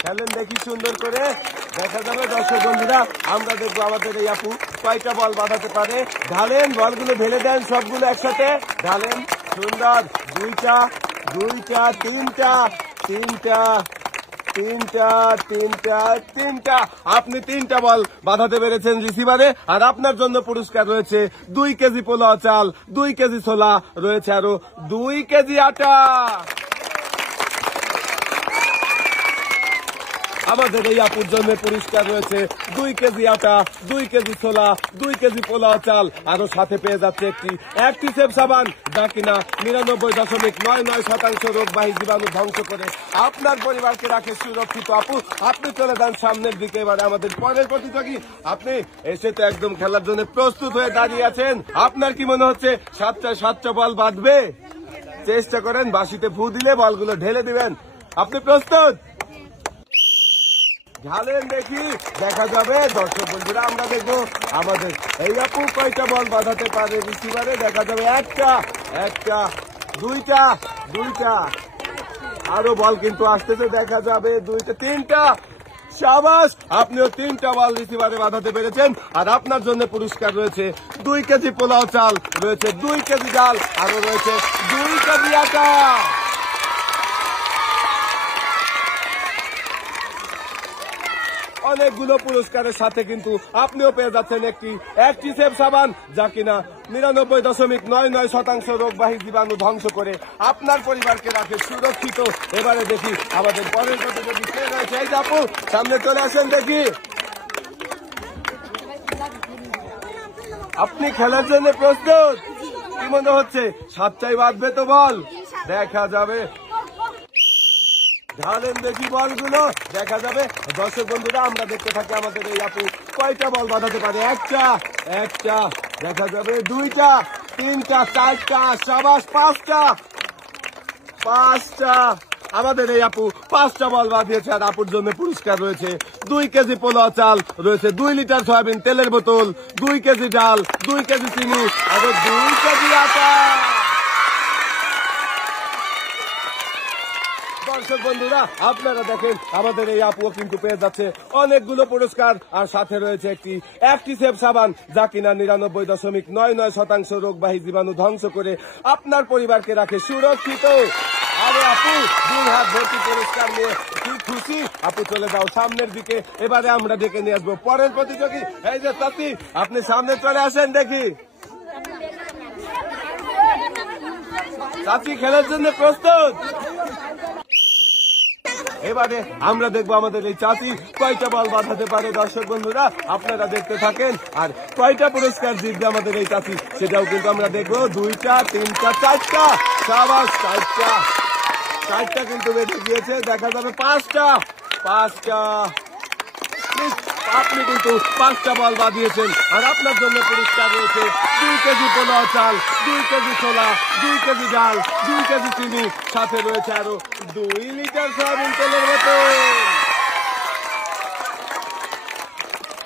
খেলেন দেখি সুন্দর করে। দেখা যাবে দর্শক বন্ধুরা, আমরা দেখবো আমাদের এই আপু কয়টা বল বাঁধাতে পারে। ঢালেন, বলগুলো ঢেলে দেন সবগুলো একসাথে ঢালেন। সুন্দর, দুইটা দুইটা তিনটা তিনটা তিনটা তিনটা তিনটা। আপনি তিনটা বল বাঁধাতে পেরেছেন রিসিভারে। আর আপনার জন্য পুরস্কার রয়েছে 2 কেজি পোলাও চাল, 2 কেজি ছোলা, রয়েছে আরো 2 কেজি আটা। আমাদের এই আপুর জন্য পুরস্কার রয়েছে 2 কেজি আটা, 2 কেজি ছোলা, 2 কেজি পোলাও চাল, আরো সাথে পেয়ে যাচ্ছে একটি অ্যাক্টিসেভ সাবান, যা কিনা 99.99% রোগবাহী জীবাণু ধ্বংস করে আপনার পরিবারকে রাখে সুরক্ষিত। আপু আপনি চলে যান সামনের দিকে। এবারে আমাদের পরের প্রতিযোগী, আপনি এসে তো একদম খেলার জন্য প্রস্তুত হয়ে দাঁড়িয়ে আছেন। আপনার কি মনে হচ্ছে 7টা বল বাঁধবে? চেষ্টা করেন, বাঁশিতে ফু দিলে বলগুলো ঢেলে দিবেন। আপনি প্রস্তুত? ঢালেন দেখি, দেখা যাবে দর্শক বন্ধুরা। আমরা দেখবো আমাদের এই আপু কয়টা বল বাঁধাতে পারে রিসিভারে। দেখা যাবে একটা দুইটা আরো বল কিন্তু আসতেছে। দেখা যাবে 2টা 3টা। শাবাশ, আপনিও 3টা বল রিসিভারে বাঁধাতে পেরেছেন। আর আপনার জন্য পুরস্কার রয়েছে 2 কেজি পোলাও চাল, রয়েছে 2 কেজি ডাল, আরো রয়েছে 2 কেজি আটা। অনেকগুলো পুরস্কারের সাথে কিন্তু আপনিও পেয়ে যাচ্ছেন একটি অ্যাক্টিসেভ সাবান, যা কিনা 99.99% রোগবাহী জীবাণু ধ্বংস করে আপনার পরিবারকে রাখে সুরক্ষিত। এবারে দেখি আমাদের পরের প্রতিযোগী কে রয়েছে। এই আপু সামনে চলে আসেন দেখি। আপনি খেলার জন্য প্রস্তুত? কি মনে হচ্ছে 7টাই বাঁধবে তো বল? দেখা যাবে। ঢালেন দেখি বলগুলো। দেখা যাবে দর্শক বন্ধুরা, আমরা দেখতে থাকি আমাদের এই আপু কয়টা বল বাঁধাতে পারে। একটা দেখা যাবে 2টা 3টা 4টা। শাবাশ, 5টা। আমাদের এই আপু 5টা বল বাঁধিয়েছে। আর আপুর জন্য পুরস্কার রয়েছে 2 কেজি পোলাও চাল, রয়েছে 2 লিটার সয়াবিন তেলের বোতল, 2 কেজি ডাল, 2 কেজি চিনি, আর 2 কেজি আটা। দর্শক বন্ধুরা, আপনারা দেখেন আমাদের এই আপুও কিন্তু পেয়ে যাচ্ছে অনেকগুলো পুরস্কার। আর সাথে রয়েছে একটি অ্যাক্টিসেভ সাবান, যা কিনা 99.99% রোগবাহী জীবাণু ধ্বংস করে আপনার পরিবারকে রাখে সুরক্ষিত। আরে আপু 2 হাত ভর্তি পুরস্কার নিয়ে কি খুশি। আপু চলে যাও সামনের দিকে। এবারে আমরা ডেকে নিয়ে আসবো পরের প্রতিযোগী। এই যে চাচি, আপনি সামনে চলে আসেন দেখি। চাচি খেলার জন্য প্রস্তুত? এবারে আমরা দেখবো আমাদের এই চাচি কয়টা বল বাঁধাতে পারে। দর্শক বন্ধুরা, আপনারা দেখতে থাকেন। আর কয়টা পুরস্কার জিতবে আমাদের এই চাচি, সেটাও কিন্তু আমরা দেখবো। 2টা 3টা 4টা। শাবাশ, 4টা কিন্তু বেঁধে গিয়েছে। দেখা যাবে 5টা। আপনি কিন্তু 5টা বল বাঁধিয়েছেন। আর আপনার জন্য পুরস্কার রয়েছে 2 কেজি পোলাও চাল, 2 কেজি ছোলা, 2 কেজি ডাল, 2 কেজি চিনি, সাথে রয়েছে আরো 2 লিটার সয়াবিন তেলের বোতল।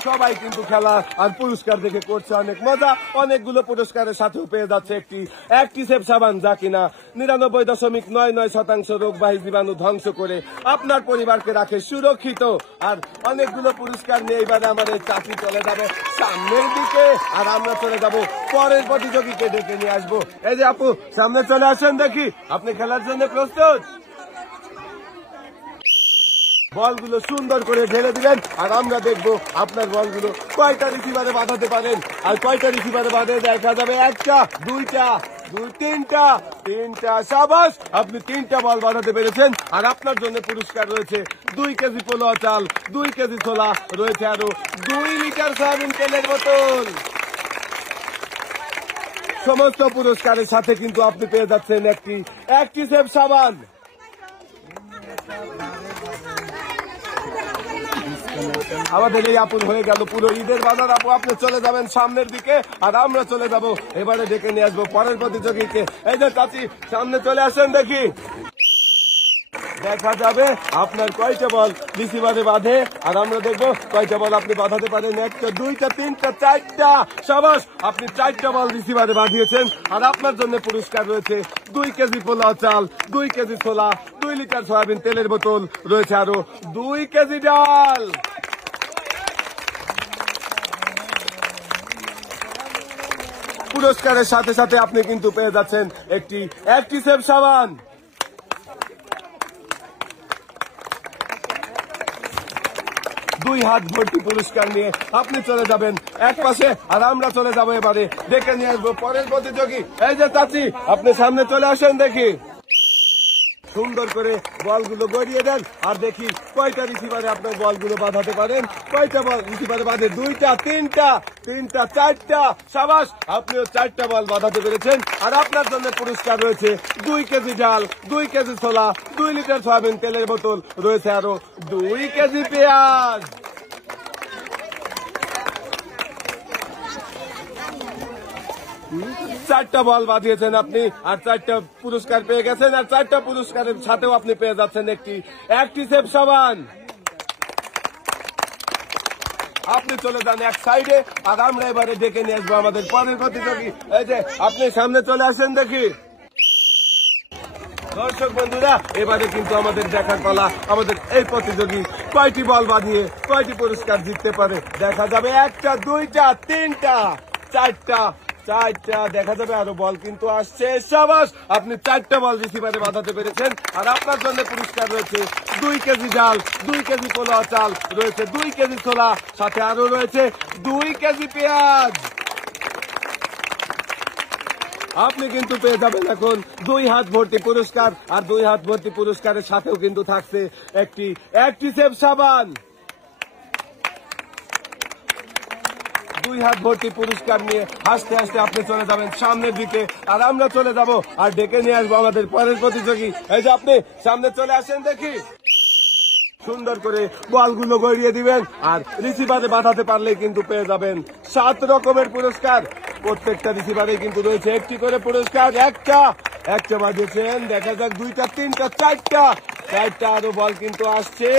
সবাই কিন্তু খেলা আর পুরস্কার দেখে করছে অনেক মজা। অনেকগুলো পুরস্কারের সাথেও পেয়ে যাচ্ছে একটি অ্যাক্টিসেভ সাবান, যা কিনা 99.99% রোগবাহী জীবাণু ধ্বংস করে আপনার পরিবারকে রাখে সুরক্ষিত। আর অনেকগুলো পুরস্কার নিয়ে এবারে আমাদের চাচি চলে যাবে সামনের দিকে। আর আমরা চলে যাব পরের প্রতিযোগীকে ডেকে নিয়ে আসবো। এই যে আপু সামনে চলে আসেন দেখি। আপনি খেলার জন্য প্রস্তুত? বলগুলো সুন্দর করে ঢেলে দিলেন। আর আমরা দেখবো আপনার বলগুলো কয়টা রিসিভারে বাঁধাতে পারেন। আর কয়টা রিসিভারে বাঁধে। দেখা যাবে 1টা 2টা 3টা। শাবাশ, আপনি 3টা বল বাঁধাতে পেরেছেন। আর আপনার জন্য পুরস্কার রয়েছে 2 কেজি পোলাও চাল, 2 কেজি ছোলা, রয়েছে আরো 2 লিটার সয়াবিন তেলের বোতল। সমস্ত পুরস্কারের সাথে কিন্তু আপনি পেয়ে যাচ্ছেন একটি অ্যাক্টিসেভ সাবান। আমাদের এই আপুর হয়ে গেল পুরো ঈদের বাজার। আপু আপনি চলে যাবেন সামনের দিকে। আর আমরা চলে যাব এবারে ডেকে নিয়ে আসবো পরের প্রতিযোগীকে। এই যে চাচি সামনে চলে আসেন দেখি। দেখা যাবে আপনার কয়টা বল রিসিভারে বাঁধে, আর আমরা দেখবো কয়টা বল আপনি বাঁধাতে পারেন। একটা, দুইটা, তিনটা, চারটা। সাবাস, আপনি 4টা বল রিসিভারে বাঁধিয়েছেন। আর আপনার জন্য পুরস্কার রয়েছে 2 কেজি পোলাও চাল, 2 কেজি ছোলা, 2 লিটার সয়াবিন তেলের বোতল, রয়েছে আরো 2 কেজি ডাল। পুরস্কারের সাথে সাথে আপনি কিন্তু পেয়ে যাচ্ছেন একটি অ্যাক্টিসেভ সাবান। 2 হাত ভর্তি পুরস্কার নিয়ে আপনি চলে যাবেন এক পাশে, আর আমরা চলে যাবো এবারে ডেকে নিয়ে আসবো পরের প্রতিযোগী। এই যে চাচি, আপনি সামনে চলে আসেন, দেখি সুন্দর করে বলগুলো গড়িয়ে দেন, আর দেখি কয়টা রিসিভারে আপনার বলগুলো বাঁধাতে পারেন। কয়টা বল রিসিভারে বাঁধে? 2টা, 3টা, 4টা। সাবাস, আপনিও 4টা বল বাঁধাতে পেরেছেন। আর আপনার জন্য পুরস্কার রয়েছে 2 কেজি ডাল, 2 কেজি ছোলা, 2 লিটার সয়াবিন তেলের বোতল, রয়েছে আরো 2 কেজি পেঁয়াজ। চারটা বল বাঁধিয়েছেন আপনি, আর 4টা পুরস্কার পেয়ে গেছেন। আর 4টা পুরস্কারের সাথেও আপনি পেয়ে যাচ্ছেন একটি অ্যাক্টিসেভ সাবান। আপনি চলে যান এক সাইডে, আর আমরা এবারে ডেকে নিয়ে আসবো আমাদের পরের প্রতিযোগী। এই যে আপনি সামনে চলে আসেন, দেখি দর্শক বন্ধুরা, এবারে কিন্তু আমাদের দেখার পালা আমাদের এই প্রতিযোগী কয়টি বল বাঁধিয়ে কয়টি পুরস্কার জিততে পারে। দেখা যাবে 1টা, 2টা, 3টা, 4টা। দেখা যাবে আরো বল কিন্তু আসছে। সাবাস, আপনি 4টা বল রিসিভারে বাঁধাতে পেরেছেন। আর আপনার জন্য পুরস্কার রয়েছে 2 কেজি ডাল, 2 কেজি পোলাও চাল, রয়েছে 2 কেজি ছোলা, সাথে আরো রয়েছে 2 কেজি পেঁয়াজ। আপনি কিন্তু পেয়ে যাবেন এখন 2 হাত ভর্তি পুরস্কার। আর 2 হাত ভর্তি পুরস্কারের সাথেও কিন্তু থাকছে একটি অ্যাক্টিসেভ সাবান। 2 হাত ভর্তি পুরস্কার নিয়ে হাসতে হাসতে আপনি চলে যাবেন সামনের দিকে, আর আমরা চলে যাব আর ডেকে নিয়ে আসবো আমাদের পরের প্রতিযোগী। এই যে আপনি সামনে চলে আসেন, দেখি সুন্দর করে বলগুলো গড়িয়ে দিবেন, আর রিসিভারে বাঁধাতে পারলেই কিন্তু পেয়ে যাবেন 7 রকমের পুরস্কার। প্রত্যেকটা রিসিভারে কিন্তু রয়েছে একটি করে পুরস্কার। একটা বাঁধিয়েছেন, দেখা যাক 2টা, 3টা, 4টা। আরো বল কিন্তু আসছে,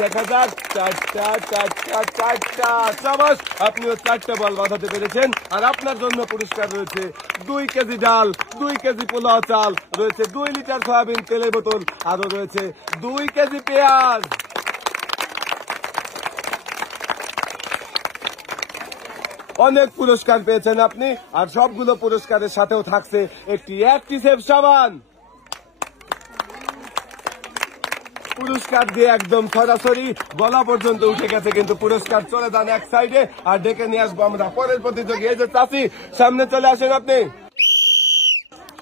দেখা যাক 4টা। সাবাস, আপনিও 4টা বল বাঁধাতে পেরেছেন। আর আপনার জন্য পুরস্কার রয়েছে 2 কেজি ডাল, 2 কেজি পোলাও চাল, রয়েছে 2 লিটার সয়াবিন তেলের বোতল, আরো রয়েছে 2 কেজি পেঁয়াজ। অনেক পুরস্কার পেয়েছেন আপনি, আর সবগুলো পুরস্কারের সাথেও থাকছে একটি অ্যাক্টিসেভ সাবান। পুরস্কার দিয়ে একদম সরাসরি গলা পর্যন্ত উঠে গেছে, কিন্তু পুরস্কার চলে যান এক সাইডে, আর ডেকে নিয়ে আসবো আমরা পরের প্রতিযোগী। এই যে চাচি, সামনে চলে আসেন, আপনি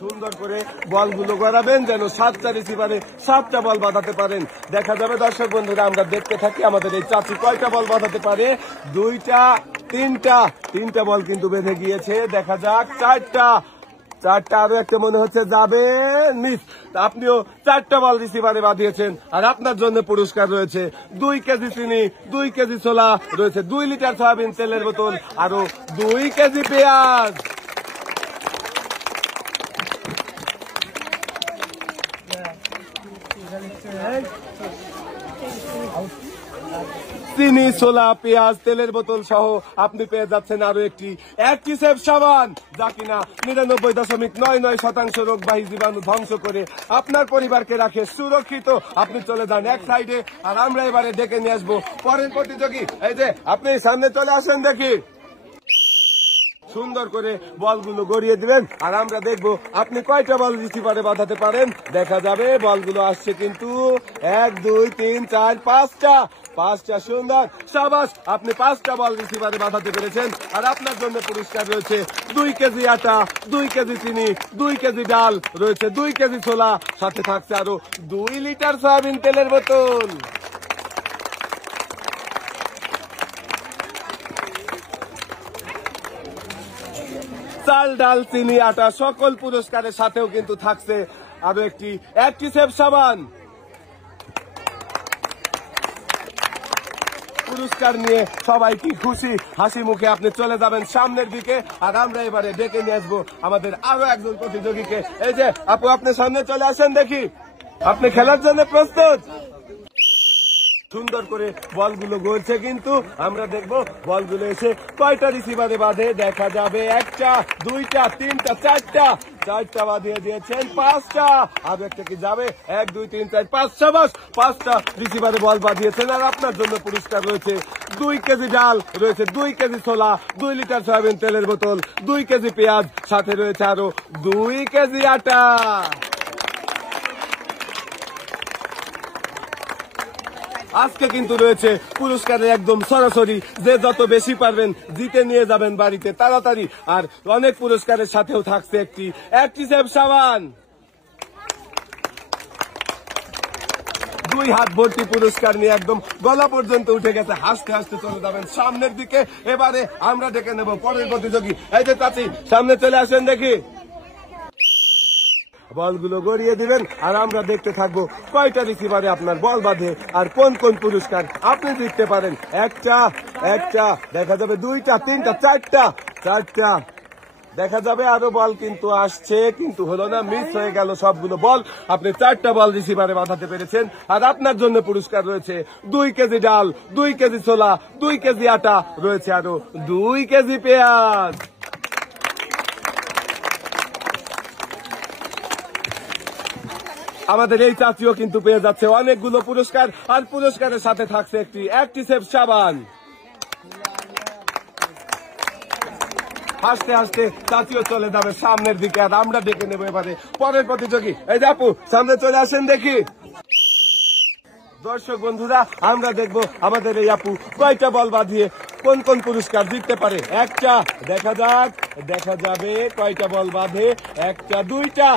সুন্দর করে বলগুলো গড়াবেন যেন 7টা রিসিভারে 7টা বল বাঁধাতে পারেন। দেখা যাবে দর্শক বন্ধুরা, আমরা দেখতে থাকি আমাদের এই চাচি কয়টা বল বাঁধাতে পারে। 2টা, 3টা বল কিন্তু বেঁধে গিয়েছে। দেখা যাক 4টা, আরো একটা মনে হচ্ছে যাবে মিস। আপনিও 4টা বল রিসিভারে বাঁধিয়েছেন। আর আপনার জন্য পুরস্কার রয়েছে 2 কেজি চিনি, 2 কেজি ছোলা, রয়েছে 2 লিটার সয়াবিন তেলের বোতল, আরো 2 কেজি পেঁয়াজ। চিনি, ছোলা, পেঁয়াজ, তেলের বোতল সহ আপনি পেয়ে যাচ্ছেন আরো একটি অ্যাক্টিসেভ সাবান, যা কিনা 99.99% রোগবাহী জীবাণু ধ্বংস করে আপনার পরিবারকে রাখে সুরক্ষিত। আপনি চলে যান এক সাইডে, আর আমরা এবারে ডেকে নিয়ে আসবো পরের প্রতিযোগী। এই যে আপনি সামনে চলে আসেন, দেখি সুন্দর করে বলগুলো গড়িয়ে দিবেন, আর আমরা দেখবো আপনি কয়টা বল রিসিভারে বাঁধাতে পারেন। দেখা যাবে বলগুলো আসছে কিন্তু 1, 2, 3, 4, 5টা। সুন্দর, সাবাস, আপনি 5টা বল রিসিভারে বাঁধাতে পেরেছেন। আর আপনার জন্য পুরস্কার রয়েছে 2 কেজি আটা, 2 কেজি চিনি, 2 কেজি ডাল, রয়েছে 2 কেজি ছোলা, সাথে থাকছে আরো 2 লিটার সয়াবিন তেলের বোতল। চাল, ডাল, চিনি, আটা সকল পুরস্কারের সাথেও কিন্তু থাকছে আরো একটি অ্যাক্টিসেভ সাবান। পুরস্কার নিয়ে সবাই কি খুশি, হাসি মুখে আপনি চলে যাবেন সামনের দিকে, আর আমরা এবারে ডেকে নিয়ে আসবো আমাদের আরো একজন প্রতিযোগীকে। এই যে আপু, আপনি সামনে চলে আসেন, দেখি আপনি খেলার জন্য প্রস্তুত? সুন্দর করে বলগুলো গড়ছে, কিন্তু আমরা দেখবো বলগুলো এসে কয়টা রিসিভারে বাঁধে। দেখা যাবে একটা, দুইটা, তিনটা, চারটা। চারটা বাঁধিয়ে দিয়েছেন, পাঁচটা। আরো একটা কি যাবে? 1 2 3 4 5 সাবাস, পাঁচটা রিসিভারে বল বাঁধিয়েছেন। আর আপনার জন্য পুরস্কার রয়েছে 2 কেজি ডাল, রয়েছে 2 কেজি ছোলা, 2 লিটার সয়াবিন তেলের বোতল, 2 কেজি পেঁয়াজ, সাথে রয়েছে আরো 2 কেজি আটা। আজকে কিন্তু রয়েছে পুরস্কারের একদম সরাসরি, যে যত বেশি পারবেন জিতে নিয়ে যাবেন বাড়িতে তাড়াতাড়ি। আর অনেক পুরস্কারের সাথেও থাকছে একটি অ্যাক্টিসেভ সাবান। 2 হাত ভর্তি পুরস্কার নিয়ে একদম গলা পর্যন্ত উঠে গেছে। হাসতে হাসতে চলে যাবেন সামনের দিকে। এবারে আমরা ডেকে নেব পরের প্রতিযোগী। এই যে চাচি, সামনে চলে আসেন দেখি। বলগুলো গড়িয়ে দিবেন আর আমরা দেখতে থাকবো কয়টা রিসিভারে আপনার বল বাঁধে আর কোন কোন পুরস্কার আপনি জিততে পারেন। একটা, দেখা যাবে 2টা, 3টা, 4টা। দেখা যাবে আরো বল কিন্তু আসছে, কিন্তু হলো না, মিস হয়ে গেল সবগুলো বল। আপনি 4টা বল রিসিভারে বাঁধাতে পেরেছেন। আর আপনার জন্য পুরস্কার রয়েছে 2 কেজি ডাল, 2 কেজি ছোলা, 2 কেজি আটা, রয়েছে আরো 2 কেজি পেঁয়াজ। আমাদের এই চাচিও কিন্তু পেয়ে যাচ্ছে অনেকগুলো পুরস্কার, আর পুরস্কারের সাথে থাকছে একটি অ্যাক্টিসেভ সাবান। হাসতে হাসতে চাচিও চলে যাবে সামনের দিকে, আর আমরা ডেকে নেবো এবারে পরের প্রতিযোগী। এই যে আপু, সামনে চলে আসেন দেখি। দর্শক বন্ধুরা, আমরা দেখবো আমাদের এই আপু কয়টা বল বাঁধিয়ে কোন কোন পুরস্কার জিততে পারে। একটা, দেখা যাক, দেখা যাবে কয়টা বল বাঁধে। একটা, দুইটা।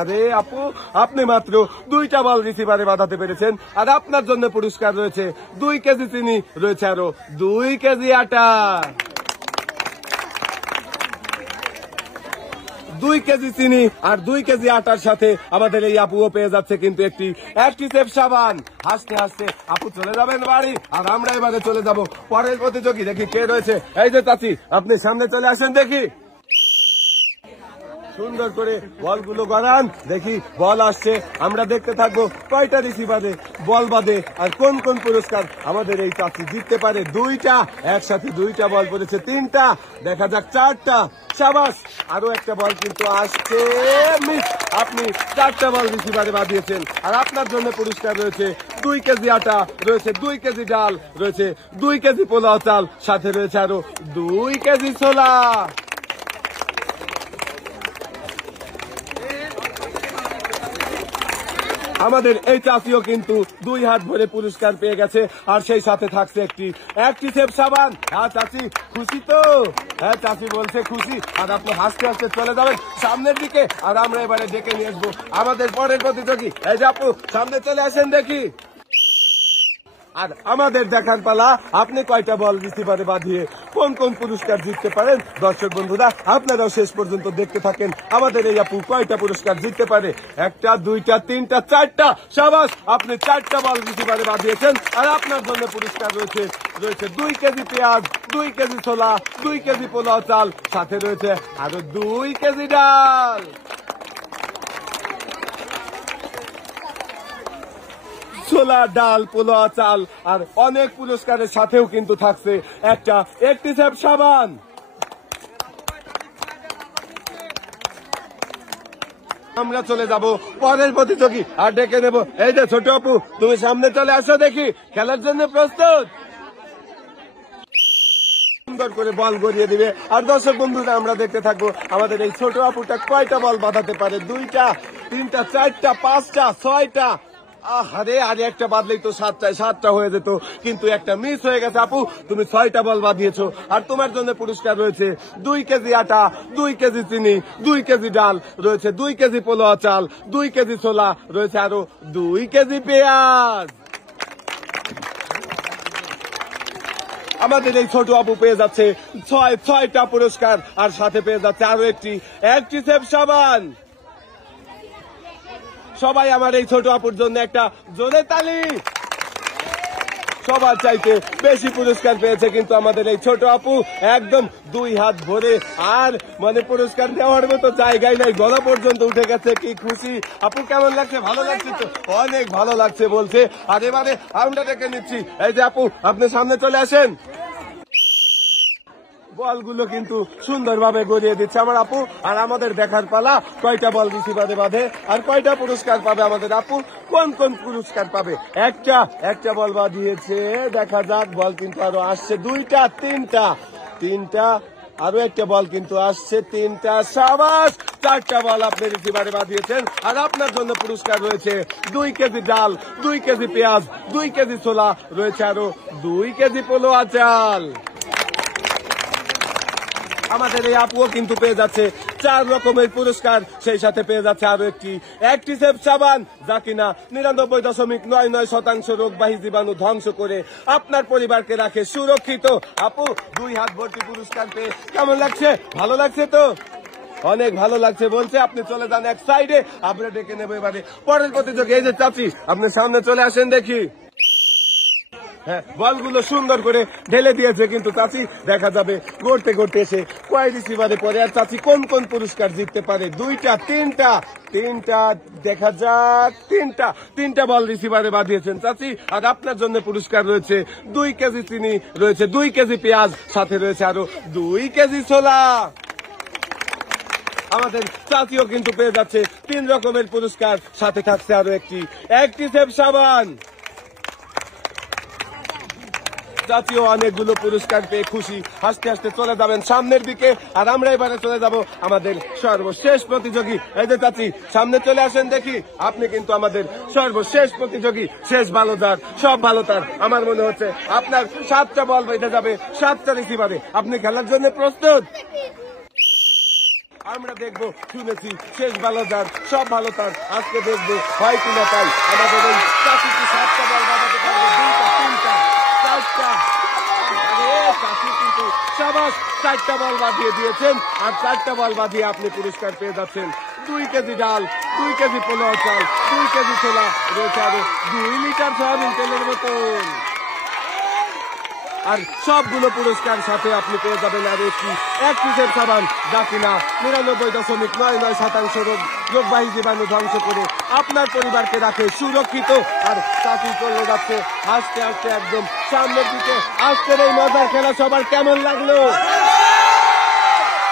আরে আপু, আপনি মাত্র 2টা বল রিসিভারে বাঁধাতে পেরেছেন। আর আপনার জন্য পুরস্কার রয়েছে 2 কেজি চিনি, রয়েছে আরো 2 কেজি আটা। 2 কেজি চিনি আর 2 কেজি আটার সাথে আমাদের এই আপুও পেয়ে যাচ্ছে কিন্তু একটি অ্যাক্টিসেভ সাবান। হাসতে হাসতে আপু চলে যাবেন বাড়ি, আর আমরা এবারে চলে যাব পরের প্রতিযোগী। দেখি কে রয়েছে। এই যে চাচি, আপনি সামনে চলে আসেন দেখি। সুন্দর করে বলগুলো গড়ান, দেখি বল আসছে। আমরা দেখতে থাকবো কয়টা রিসিভারে বল বাঁধে আর কোন কোন পুরস্কার আমাদের এই চাচি জিততে পারে। 2টা, একসাথে 2টা বল পড়েছে। 3টা, দেখা যাক 4টা। সাবাস, আরো একটা বল কিন্তু আসছে, মিস। আপনি 4টা বল রিসিভারে বাঁধিয়েছেন। আর আপনার জন্য পুরস্কার রয়েছে 2 কেজি আটা, রয়েছে 2 কেজি ডাল, রয়েছে 2 কেজি পোলাও চাল, সাথে রয়েছে আরো 2 কেজি ছোলা। আমাদের এই চাচিও কিন্তু 2 হাত ভরে পুরস্কার পেয়ে গেছে, আর সেই সাথে থাকছে একটি অ্যাক্টিসেভ সাবান। হ্যাঁ চাচি, খুশি তো? হ্যাঁ চাচি বলছে খুশি। আর আপনি হাসতে হাসতে চলে যাবেন সামনের দিকে, আর আমরা এবারে ডেকে নিয়ে আসবো আমাদের পরের প্রতিযোগী। এই যে আপু, সামনে চলে আসেন দেখি। আর আমাদের দেখার পালা, আপনি কয়টা বল রিসিভারে বাঁধিয়ে কোন কোন পুরস্কার জিততে পারেন। দর্শক বন্ধুরা, আপনারাও শেষ পর্যন্ত দেখতে থাকেন আমাদের এই আপু কয়টা পুরস্কার জিততে পারে। 1টা, 2টা, 3টা, 4টা। সাবাস, আপনি 4টা বল রিসিভারে বাঁধিয়েছেন। আর আপনার জন্য পুরস্কার রয়েছে 2 কেজি পেঁয়াজ, 2 কেজি ছোলা, 2 কেজি পোলাও চাল, সাথে রয়েছে আরো 2 কেজি ডাল। ছোলা, ডাল, পোলাও চাল, আর অনেক পুরস্কারের সাথেও কিন্তু থাকছে একটা অ্যাক্টিসেভ সাবান। আমরা চলে যাব পরের প্রতিযোগী আর ডেকে নেব। এই যে ছোট আপু, তুমি সামনে চলে আসো দেখি। খেলার জন্য প্রস্তুত? সুন্দর করে বল গড়িয়ে দিবে। আর দর্শক বন্ধুরা, আমরা দেখতে থাকবো আমাদের এই ছোট আপুটা কয়টা বল বাঁধাতে পারে। 2টা, 3টা, 4টা, 5টা, 6টা। আরে আরে একটা বাদলেই তো 7টা হয়ে যেত, কিন্তু একটা মিস হয়ে গেছে। আপু, তুমি 6টা বল বাঁধিয়েছো। আর তোমার জন্য পুরস্কার রয়েছে 2 কেজি আটা, 2 কেজি চিনি, 2 কেজি ডাল, রয়েছে 2 কেজি পোলাও চাল, 2 কেজি ছোলা, রয়েছে আরো 2 কেজি পেঁয়াজ। আমাদের এই ছোট আপু পেয়ে যাচ্ছে 6টা পুরস্কার, আর সাথে পেয়ে যাচ্ছে আরো একটি অ্যাক্টিসেভ সাবান। সবাই আমার এই ছোট আপুর জন্য একটা জোরে তালি। সবার চাইতে বেশি পুরস্কার পেয়েছে কিন্তু আমাদের এই ছোট আপু, একদম 2 হাত ভরে, আর মানে পুরস্কার নেওয়ার মতো জায়গায় নাই, গলা পর্যন্ত উঠে গেছে। কি খুশি আপু, কেমন লাগছে? ভালো লাগছে তো? অনেক ভালো লাগছে বলছে। আর এবারে আমরা ডেকে নিচ্ছি, এই যে আপু আপনি সামনে চলে আসেন। বলগুলো কিন্তু সুন্দরভাবে গড়িয়ে দিচ্ছে আমার আপু। আর আমাদের দেখার পালা, কয়টা বল রিসিভারে বাঁধে আর কয়টা পুরস্কার পাবে আমাদের আপু, কোন কোন পুরস্কার পাবে। একটা বল বাঁধিয়েছে, দেখা যাক। বল কিন্তু আরো আসছে, 2টা 3টা, আরো একটা বল কিন্তু আসছে, 3টা। সাবাস, 4টা বল আপনি রিসিভারে বাঁধিয়েছেন। আর আপনার জন্য পুরস্কার রয়েছে 2 কেজি ডাল, 2 কেজি পেঁয়াজ, 2 কেজি ছোলা, রয়েছে আরো 2 কেজি পোলোয়া চাল। আমাদের এই আপুও কিন্তু পেয়ে যাচ্ছে 4 রকমের পুরস্কার, সেই সাথে পেয়ে যাচ্ছে আরো একটি অ্যাক্টিসেভ সাবান, যা কিনা 99.99% রোগবাহী জীবাণু ধ্বংস করে আপনার পরিবারকে রাখে সুরক্ষিত। আপু 2 হাত ভর্তি পুরস্কার পেয়ে কেমন লাগছে? ভালো লাগছে তো? অনেক ভালো লাগছে বলছে। আপনি চলে যান এক সাইডে, আমরা ডেকে নেবো এবারে পরের প্রতিযোগী। এই যে চাচি, আপনি সামনে চলে আসেন দেখি। হ্যাঁ, বলগুলো সুন্দর করে ঢেলে দিয়েছে কিন্তু চাচি, দেখা যাবে গড়তে গড়তে এসে কয় রিসিভারে পরে। আর চাচি কোন কোন পুরস্কার জিততে পারে? 2টা 3টা, দেখা যাক। 3টা বল রিসিভারে বাঁধিয়েছেন চাচি। আর আপনার জন্য পুরস্কার রয়েছে 2 কেজি চিনি, রয়েছে 2 কেজি পেঁয়াজ, সাথে রয়েছে আরো 2 কেজি ছোলা। আমাদের চাচিও কিন্তু পেয়ে যাচ্ছে 3 রকমের পুরস্কার, সাথে থাকছে আরো একটি অ্যাক্টিসেভ সাবান। চাচিও অনেকগুলো পুরস্কার পেয়ে খুশি, হাসতে হাসতে চলে যাবেন সামনের দিকে। আর আমরা এবারে চলে যাব আমাদের সর্বশেষ প্রতিযোগী। এই যে চাচি, সামনে চলে আসেন দেখি। আপনি কিন্তু আমাদের সর্বশেষ প্রতিযোগী, শেষ ভালো তার, সব ভালো তার। আমার মনে হচ্ছে আপনার 7টা বল বেঁধে যাবে 7টা রিসিভারে। আপনি খেলার জন্য প্রস্তুত? আমরা দেখবো, শুনেছি শেষ ভালো তার, সব ভালো তার। আজকে দেখবো হয় কিনা তাই। আমাদের এই চাচি কি 7টা বল বাঁধাতে পারবে? 2টা 3টা 4টা। চাচি কিন্তু সাবাস, 4টা বল বাঁধিয়ে দিয়েছেন। আর 4টা বল বাঁধিয়ে আপনি পুরস্কার পেয়ে যাচ্ছেন 2 কেজি ডাল, 2 কেজি পোলাও চাল, 2 কেজি ছোলা, রয়েছে আরো 2 লিটার সয়াবিন তেলের বোতল। আর সবগুলো পুরস্কার সাথে আপনি পেয়ে যাবেন আর একটি অ্যাক্টিসেভ সাবান, যা কিনা 99.99% রোগবাহী জীবাণু ধ্বংস করে আপনার পরিবারকে রাখে সুরক্ষিত। আর চাকরি চলে যাচ্ছে হাসতে হাসতে একদম সামনের দিকে। আজকের এই মজার খেলা সবার কেমন লাগলো?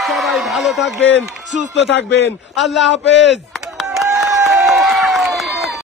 সবাই ভালো থাকবেন, সুস্থ থাকবেন। আল্লাহ হাফেজ।